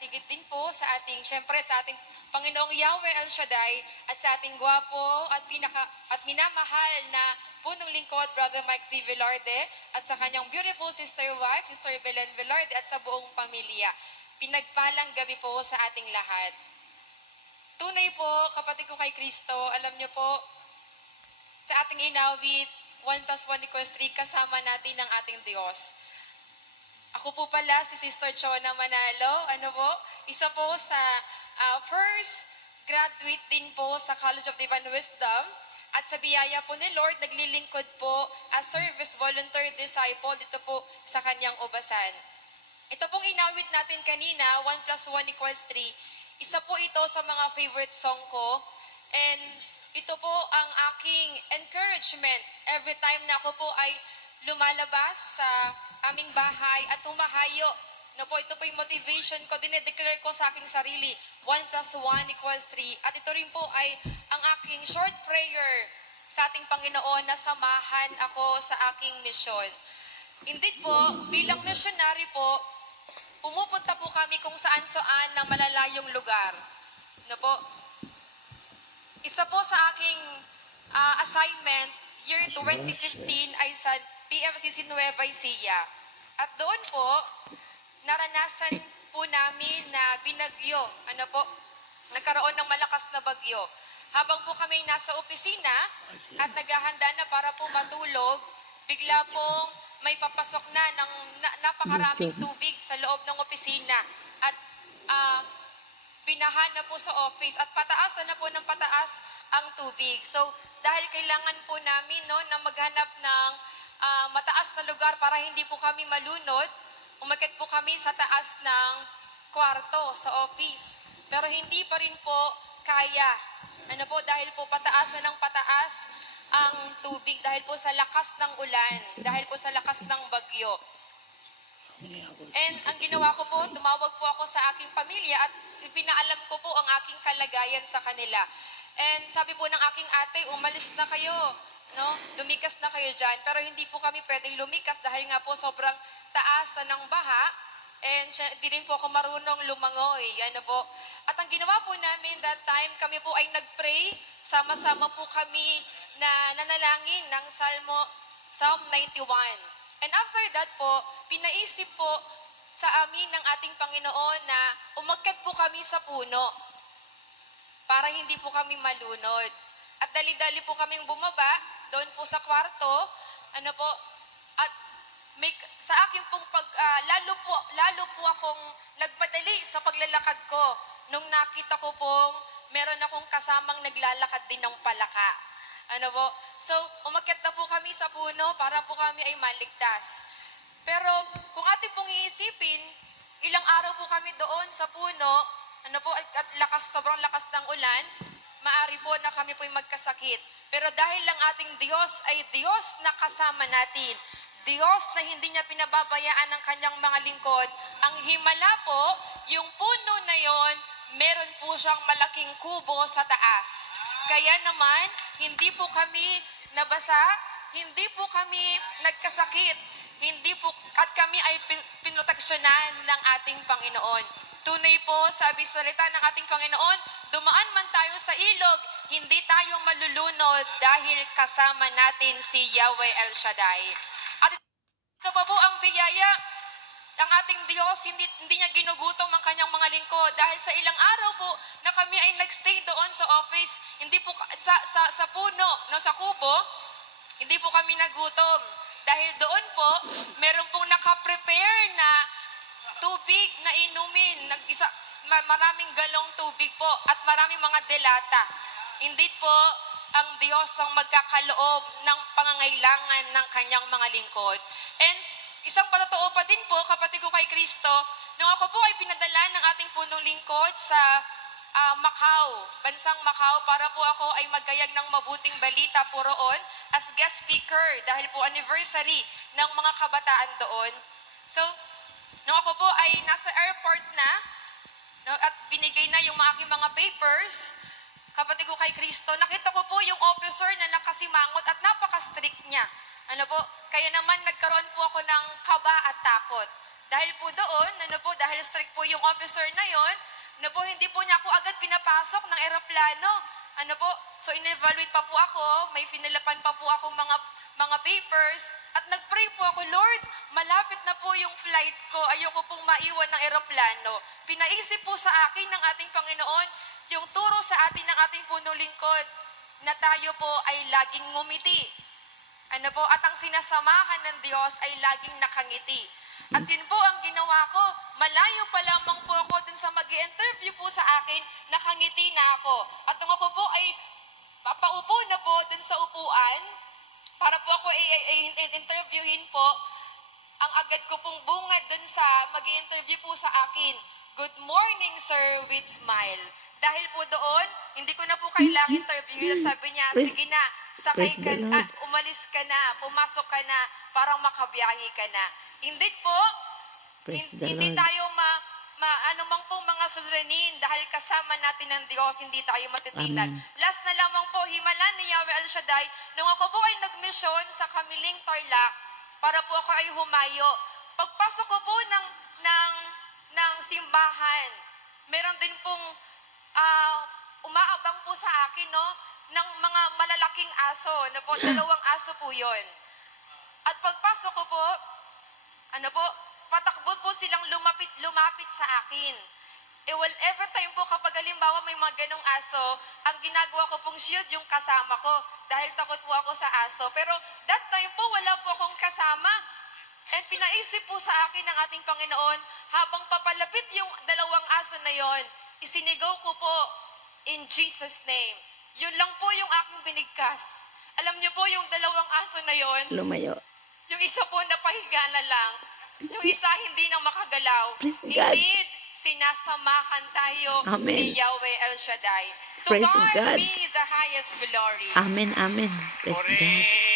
Tigit din po sa ating, syempre sa ating Panginoong Yahweh El Shaddai at sa ating gwapo at minamahal na punong lingkod, Brother Mike Z. Velarde, at sa kanyang beautiful sister wife, Sister Belen Velarde, at sa buong pamilya. Pinagpalang gabi po sa ating lahat. Tunay po, kapatid ko kay Kristo, alam niyo po, sa ating inawit, 1 plus 1 equals 3, kasama natin ang ating Diyos. Ako po pala, si Sister Chona Manalo, isa po sa first graduate din po sa College of Divine Wisdom, at sa biyaya po ni Lord, naglilingkod po as service volunteer disciple dito po sa kanyang ubasan. Ito pong inawit natin kanina, 1 plus 1 equals 3, isa po ito sa mga favorite song ko, and ito po ang aking encouragement every time na ako po ay lumalabas sa aming bahay at humahayo. Ito po yung motivation ko, dinedeclare ko sa aking sarili, 1 plus 1 equals 3. At ito rin po ay ang aking short prayer sa ating Panginoon na samahan ako sa aking misyon. Indeed po, bilang missionary po, pumupunta po kami kung saan-saan ng malalayong lugar. Isa po sa aking assignment, year 2015 ay sa PFCC Nueva Ecija. At doon po, naranasan po namin na binagyo, nagkaroon ng malakas na bagyo. Habang po kami nasa opisina at naghahanda na para po matulog, bigla pong may papasok na ng napakaraming tubig sa loob ng opisina. At binahan na po sa office at pataasan na po ng pataas ang tubig. So, dahil kailangan po namin na maghanap ng mataas na lugar para hindi po kami malunod, umakyat po kami sa taas ng kwarto sa office. Pero hindi pa rin po kaya. Dahil po pataas na ng pataas ang tubig, dahil po sa lakas ng ulan, dahil po sa lakas ng bagyo. And ang ginawa ko po, tumawag po ako sa aking pamilya at ipinaalam ko po ang aking kalagayan sa kanila. And sabi po ng aking ate, umalis na kayo, lumikas na kayo dyan. Pero hindi po kami pwedeng lumikas dahil nga po sobrang taas ng baha. And di rin po ako marunong lumangoy. At ang ginawa po namin that time, kami po ay nagpray. Sama-sama po kami na nanalangin ng Psalm 91. And after that po, pinaisip po sa amin ng ating Panginoon na umakyat po kami sa puno para hindi po kami malunod. At dali-dali po kaming bumaba doon po sa kwarto, at sa akin pong lalo po akong nagmadali sa paglalakad ko nung nakita ko pong meron akong kasamang naglalakad din ng palaka. So, umakyat na po kami sa puno para po kami ay maligtas. Pero, kung ating pong iisipin, ilang araw po kami doon sa puno, at sobrang lakas ng ulan, maari po na kami po'y magkasakit. Pero dahil lang ating Diyos ay Diyos na kasama natin, Diyos na hindi niya pinababayaan ng kanyang mga lingkod, ang himala po, yung puno na yon, meron po siyang malaking kubo sa taas. Kaya naman, hindi po kami nabasa, hindi po kami nagkasakit, at kami ay pinoteksyonan ng ating Panginoon. Tunay po, sabi sa salita ng ating Panginoon, dumaan man tayo sa ilog, hindi tayo malulunod dahil kasama natin si Yahweh El Shaddai. At ito pa po ang biyaya, ang ating Diyos, hindi niya ginugutom ang kanyang mga lingkod. Dahil sa ilang araw po na kami ay nagstay doon sa office, hindi po sa puno, sa kubo, hindi po kami nagutom. Dahil doon po, meron pong nakaprepare na tubig na inumin, maraming galong tubig po at maraming mga delata. Indeed po, ang Diyos ang magkakaloob ng pangangailangan ng kanyang mga lingkod. And isang patotoo pa din po, kapatid ko kay Kristo, nung ako po ay pinadala ng ating punong lingkod sa Macau, bansang Macau, para po ako ay maggayag ng mabuting balita po roon as guest speaker dahil po anniversary ng mga kabataan doon. So, nung ako po ay nasa airport na, at binigay na yung aking mga papers, kapatid ko kay Kristo, nakita ko po yung officer na nakasimangot at napaka-strict niya. Kaya naman nagkaroon po ako ng kaba at takot. Dahil po doon, dahil strict po yung officer na yon, hindi po niya ako agad pinapasok ng eroplano. So in-evaluate pa po ako, may finilapan pa po ako mga papers, at nag-pray po ako, Lord, malapit na po yung flight ko, ayoko pong maiwan ng eroplano. Pinaisip po sa akin ng ating Panginoon, yung turo sa atin ng ating punong lingkod, na tayo po ay laging ngumiti. At ang sinasamahan ng Diyos ay laging nakangiti. At yun po ang ginawa ko. Malayo pa lamang po ako dun sa mag-i-interview po sa akin, nakangiti na ako. At nung ako po ay papaupo na po dun sa upuan, para po ako interviewin po, ang agad ko pong bungad dun sa mag-i-interview po sa akin, "Good morning, sir," with smile. Dahil po doon, hindi ko na po kailangan interviewin. At sabi niya, sige na, sakay ka na, umalis ka na, pumasok ka na, para makabiyahe ka na. Hindi po, hindi tayo anumang po mga suliranin, dahil kasama natin ng Diyos, hindi tayo matitinag. Last na lamang po, himala ni Yahweh El Shaddai, nung ako po ay nagmisyon sa Kamiling Tarlac, para po ako ay humayo. Pagpasok ko po ng simbahan, meron din pong umaabang po sa akin, ng mga malalaking aso, dalawang aso po yon. At pagpasok ko po, patakbo po silang lumapit sa akin. Every time po kapag halimbawa may mga ganong aso, ang ginagawa ko pong shield yung kasama ko, dahil takot po ako sa aso. Pero that time po, wala po akong kasama. And pinaisip po sa akin ng ating Panginoon, habang papalapit yung dalawang aso na yon, isinigaw ko po, in Jesus' name. Yun lang po yung aking binigkas. Alam niyo po, yung dalawang aso na yon, lumayo. Yung isa po napahiga na lang. Yung isa hindi na makagalaw. God. Indeed, sinasamahan tayo Amen. ni Yahweh El Shaddai. To Praise God God. be the highest glory. Amen, amen. Praise God.